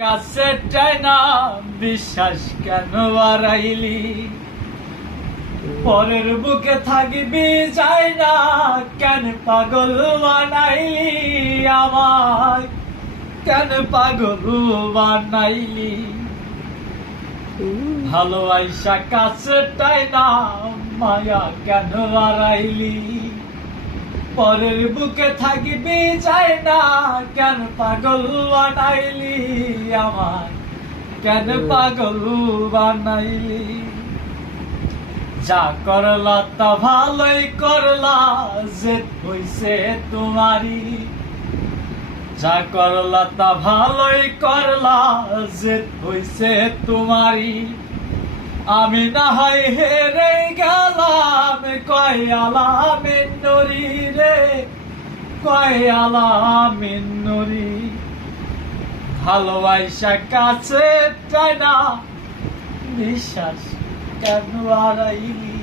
কাছে চাই না বিশ্বাস কেন হারাইলি, পরের বুকে থাকিবি যাই না কেন পাগল বানাইলি আমায়, কেন পাগল বানাইলি। ভালোবাসা কাছে চাই না মায়া কেন হারাইলি, পরের বুকে থাকিবি যাই না কেন পাগল বানাইলি আমার, কেন পাগল বানাইলি। যা করলা তা ভালোই করলা যে হইছে তোমারি, যা করলা তা ভালোই করলা যে হইছে তোমারি। আমি না হয় হেরে গেলাম কয় আলামিন নুরি রে, কয় আলামিন নুরি। ভালোবাসা কাছে চাই না বিশ্বাস কেন হারাইলি।